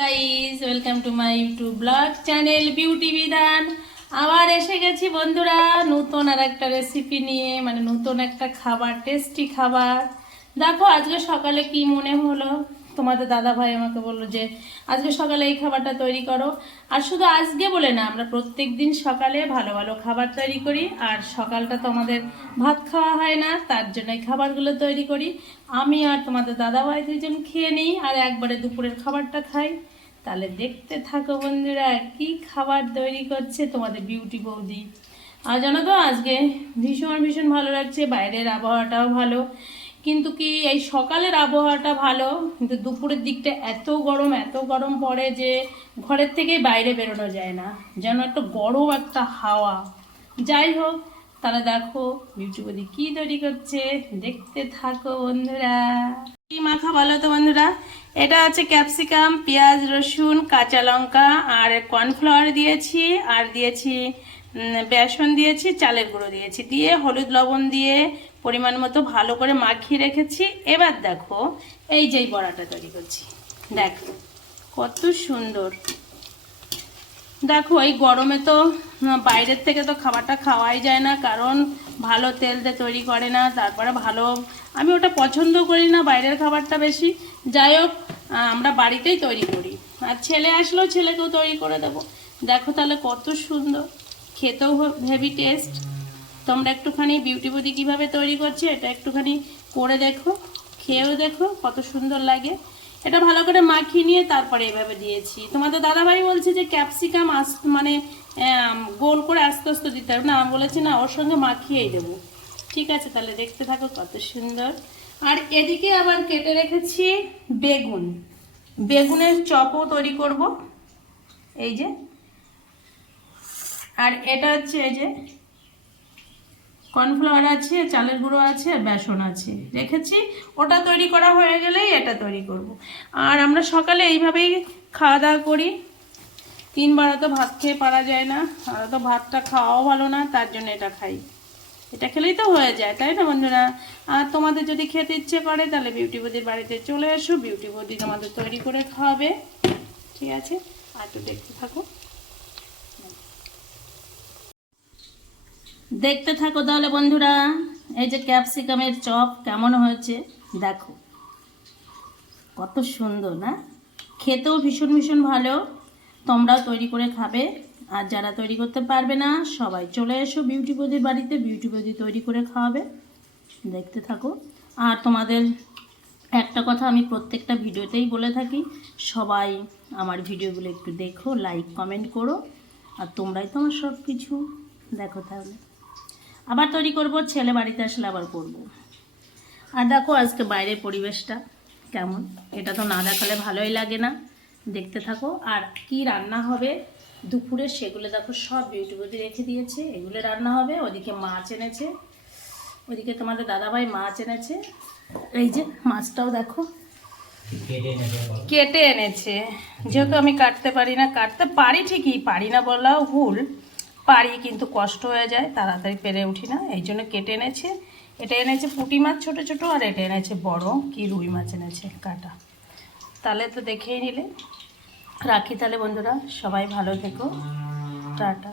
Guys welcome to my YouTube blog channel beauty Bidhan আবার এসে গেছি বন্ধুরা, নতুন আর একটা রেসিপি নিয়ে মানে নতুন একটা খাবার টেস্টি খাবার। দেখো, আজকে সকালে কি মনে হলো? তোমাদের দাদা ভাই আমাকে বলল যে, আজকে সকালে এই খাবারটা তৈরি করো। আর শুধু আজকে বলে না, আমরা প্রত্যেক দিন সকালে ভালো ভালো খাবার তৈরি করি। আর সকালটা তো আমাদের ভাত খাওয়া হয় না, তার জন্য এই খাবারগুলো তৈরি করি। আমি আর তোমাদের দাদা ভাই দুজন খেয়ে নিই আর একবারে দুপুরের খাবারটা খাই। তাহলে দেখতে থাকো বন্ধুরা, কি খাবার তৈরি করছে তোমাদের বিউটি বৌদি। আর জানো তো, আজকে ভীষণ ভীষণ ভালো লাগছে, বাইরের আবহাওয়াটাও ভালো। কিন্তু কি এই সকালের আবহাওয়াটা ভালো? কিন্তু দুপুরের দিকটা এত গরম এত গরম পড়ে যে ঘরের থেকে বাইরে বেরোনো যায় না। যেন একটা গরম একটা হাওয়া। যাই হোক, তাহলে দেখো বিউটি বৌদি কি তৈরি করছে? দেখতে থাকো বন্ধুরা। কি মাখা বলো তো বন্ধুরা? এটা হচ্ছে ক্যাপসিকাম, পেঁয়াজ, রসুন, কাঁচা লঙ্কা আর কর্নফ্লাওয়ার দিয়েছি। আর দিয়েছি বেসন দিয়েছি, চালের গুঁড়ো দিয়েছি। দিয়ে হলুদ লবণ দিয়ে পরিমাণ মতো ভালো করে মাখিয়ে রেখেছি। এবার দেখো, এই যেই বড়াটা তৈরি করছি। দেখো, কত সুন্দর। দেখো, এই গরমে তো বাইরের থেকে তো খাবারটা খাওয়াই যায় না, কারণ ভালো তেল দিয়ে তৈরি করে না, তারপরে ভালো, আমি ওটা পছন্দ করি না বাইরের খাবারটা বেশি। যাই হোক আমরা বাড়িতেই তৈরি করি। আর ছেলে আসলেও ছেলেকেও তৈরি করে দেবো। দেখো তাহলে কত সুন্দর। খেতেও হেভি টেস্ট তোমরা একটুখানি বিউটি বুটি কীভাবে তৈরি করছে, এটা একটুখানি করে দেখো, খেয়েও দেখো, কত সুন্দর লাগে। এটা ভালো করে মাখিয়ে নিয়ে তারপরে এভাবে দিয়েছি। তোমাদের দাদাভাই বলছে যে ক্যাপসিকাম আস মানে গোল করে আস্তে আস্তে দিতে হবে। না আমি বলেছি না, ওর সঙ্গে মাখিয়েই দেবো। ঠিক আছে, তাহলে দেখতে থাকো কত সুন্দর। আর এদিকে আবার কেটে রেখেছি বেগুন। বেগুনের চপও তৈরি করব। এই যে আর এটা হচ্ছে এই যে কর্নফ্লাওয়ার আছে, চালের গুঁড়ো আছে আর বেসন আছে। রেখেছি। ওটা তৈরি করা হয়ে গেলেই এটা তৈরি করব। আর আমরা সকালে এইভাবেই খাওয়া দাওয়া করি। তিনবার তো ভাত খেয়ে পারা যায় না। আর তো ভাতটা খাওয়াও ভালো না, তার জন্য এটা খাই। এটা খেলেই তো হয়ে যায়, তাই না বন্ধুরা? আর তোমাদের যদি খেতে ইচ্ছে করে, তাহলে বিউটি বদির বাড়িতে চলে এসো। বিউটি বদি তোমাদের তৈরি করে খাওয়াবে। ঠিক আছে? আর একটু দেখতে থাকো। দেখতে থাকো তাহলে বন্ধুরা। এই যে ক্যাপসিকামের চপ কেমন হয়েছে, দেখো। কত সুন্দর, না? খেতেও ভীষণ ভীষণ ভালো। তোমরাও তৈরি করে খাবে। আর যারা তৈরি করতে পারবে না, সবাই চলে এসো বিউটি বদির বাড়িতে। বিউটি বদি তৈরি করে খাওয়াবে। দেখতে থাকো। আর তোমাদের একটা কথা আমি প্রত্যেকটা ভিডিওতেই বলে থাকি, সবাই আমার ভিডিওগুলো একটু দেখো লাইক কমেন্ট করো। আর তোমরাই তো আমার সব কিছু দেখো তাহলে। আবার তৈরি করব ছেলে বাড়িতে আসলে আবার করব। আর দেখো আজকে বাইরের পরিবেশটা কেমন। এটা তো না দেখালে ভালোই লাগে না। দেখতে থাকো। আর কি রান্না হবে দুপুরে সেগুলো দেখো সব বিউটিউবে রেখে দিয়েছে। এগুলো রান্না হবে ওদিকে মাছ এনেছে। ওদিকে তোমাদের দাদাভাই মাছ এনেছে। এই যে মাছটাও দেখো। কেটে এনেছে। যেহেতু আমি কাটতে পারি না কাটতে পারি ঠিকই পারি না বললেও ভুল। পারি কিন্তু কষ্ট হয়ে যায়, তাড়াতাড়ি পেরে উঠি না। এই জন্য কেটে এনেছে। এটা এনেছে পুঁটি মাছ ছোটো ছোটো, আর এটা এনেছে বড়। কি রুই মাছ এনেছে, কাটা। তাহলে তো দেখেই নিলে। রাখি তাহলে বন্ধুরা, সবাই ভালো থেকো। টাটা।